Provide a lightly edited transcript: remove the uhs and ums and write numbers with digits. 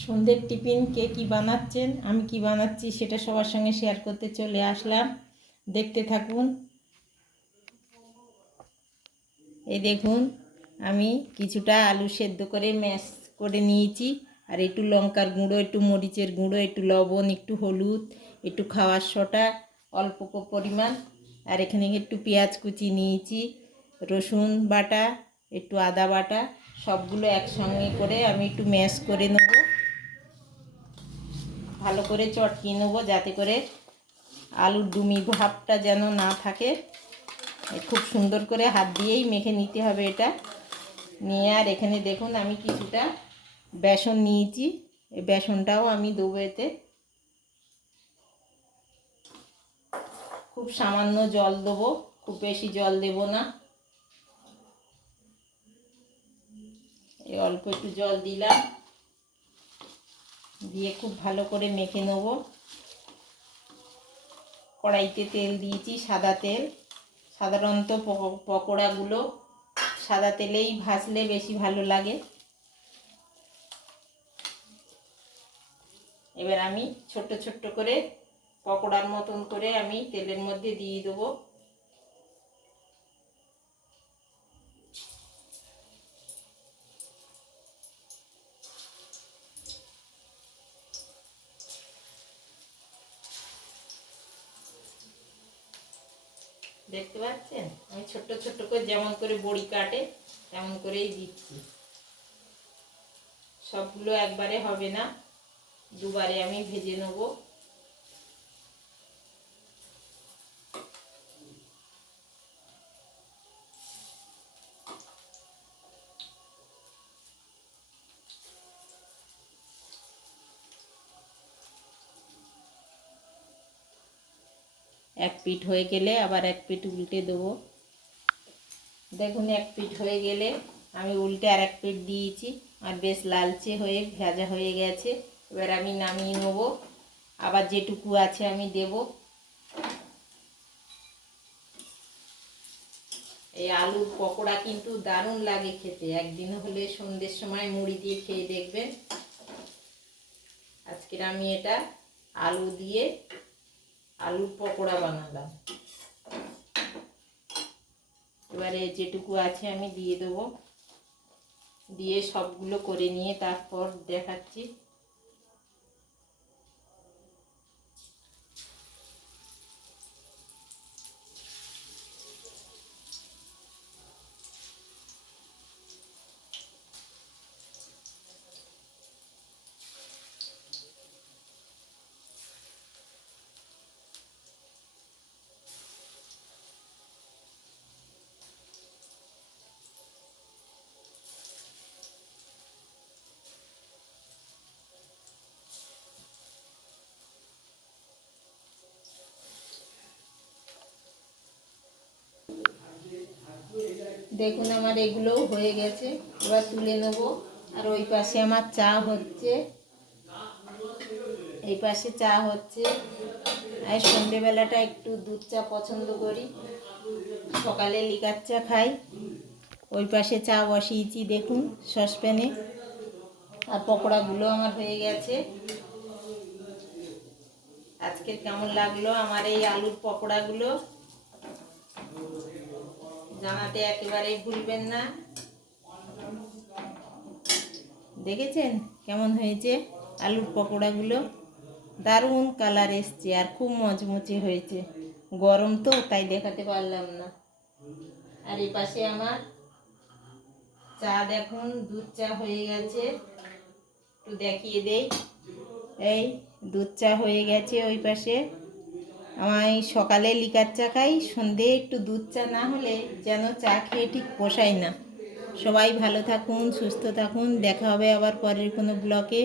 সন্ধ্যের টিফিন কে কী বানাচ্ছেন, আমি কি বানাচ্ছি সেটা সবার সঙ্গে শেয়ার করতে চলে আসলাম। দেখতে থাকুন। এই দেখুন, আমি কিছুটা আলু সেদ্ধ করে ম্যাশ করে নিয়েছি। আর একটু লঙ্কার গুঁড়ো, একটু মরিচের গুঁড়ো, একটু লবণ, একটু হলুদ, একটু খাওয়ার সোডা অল্প পরিমাণ, আর এখানে একটু পেঁয়াজ কুচি নিয়েছি, রসুন বাটা, একটু আদা বাটা, সবগুলো একসঙ্গে করে আমি একটু ম্যাশ করে নেব। ভালো করে চটকিয়ে নেবো যাতে করে আলুর ডুমি ভাবটা যেন না থাকে। খুব সুন্দর করে হাত দিয়েই মেখে নিতে হবে এটা। নিয়ে আর এখানে দেখুন আমি কিছুটা বেসন নিয়েছি, এই বেসনটাও আমি দেবো এতে। খুব সামান্য জল দেবো, খুব বেশি জল দেব না। এই অল্প একটু জল দিলাম, দিয়ে খুব ভালো করে মেখে নেব। কড়াইতে তেল দিয়েছি, সাদা তেল। সাধারণত পকোড়াগুলো সাদা তেলেই ভাজলে বেশি ভালো লাগে। এবার আমি ছোট্ট ছোট্ট করে পকোড়ার মতন করে আমি তেলের মধ্যে দিয়ে দেবো। দেখতে পাচ্ছেন আমি ছোট্ট ছোট্ট করে যেমন করে বড়ি কাটে তেমন করেই দিচ্ছি। সবগুলো একবারে হবে না, দুবারে আমি ভেজে নেব। এক পিঠ হয়ে গেলে আবার এক পিঠ উল্টে দেবো। দেখুন এক পিঠ হয়ে গেলে আমি উল্টে আর এক পিঠ দিয়েছি, আর বেশ লালচে হয়ে ভাজা হয়ে গেছে। এবার আমি নামিয়ে নেব। আবার যেটুকু আছে আমি দেব। এই আলুর পকোড়া কিন্তু দারুণ লাগে খেতে। একদিন হলে সন্ধ্যের সময় মুড়ি দিয়ে খেয়ে দেখবেন। আজকের আমি এটা আলু দিয়ে আলুর পকোড়া বানালাম। এবারে যেটুকু আছে আমি দিয়ে দেবো, দিয়ে সবগুলো করে নিয়ে তারপর দেখাচ্ছি। দেখুন আমার এগুলোও হয়ে গেছে, এবার তুলে নেব। আর ওই পাশে আমার চা হচ্ছে, এই পাশে চা হচ্ছে। আর সন্ধেবেলাটা একটু দুধ চা পছন্দ করি, সকালে লিকার চা খাই। ওই পাশে চা বসিয়েছি দেখুন সসপ্যানে। আর পকোড়াগুলো আমার হয়ে গেছে। আজকে কেমন লাগলো আমার এই আলুর পকোড়াগুলো জানাতে একেবারেই ভুলবেন না। দেখেছেন কেমন হয়েছে আলুর পকোড়াগুলো? দারুণ কালার এসছে আর খুব মচমচে হয়েছে। গরম তো তাই দেখাতে পারলাম না। আর এই পাশে আমার চা দেখুন, দুধ চা হয়ে গেছে। একটু দেখিয়ে দেই, এই দুধ চা হয়ে গেছে ওই পাশে। আমি সকালে লিকার চা খাই, সন্ধে একটু দুধ চা না হলে যেন চা খেয়ে ঠিক পোষায় না। সবাই ভালো থাকুন, সুস্থ থাকুন। দেখা হবে আবার পরের কোনো ব্লগে।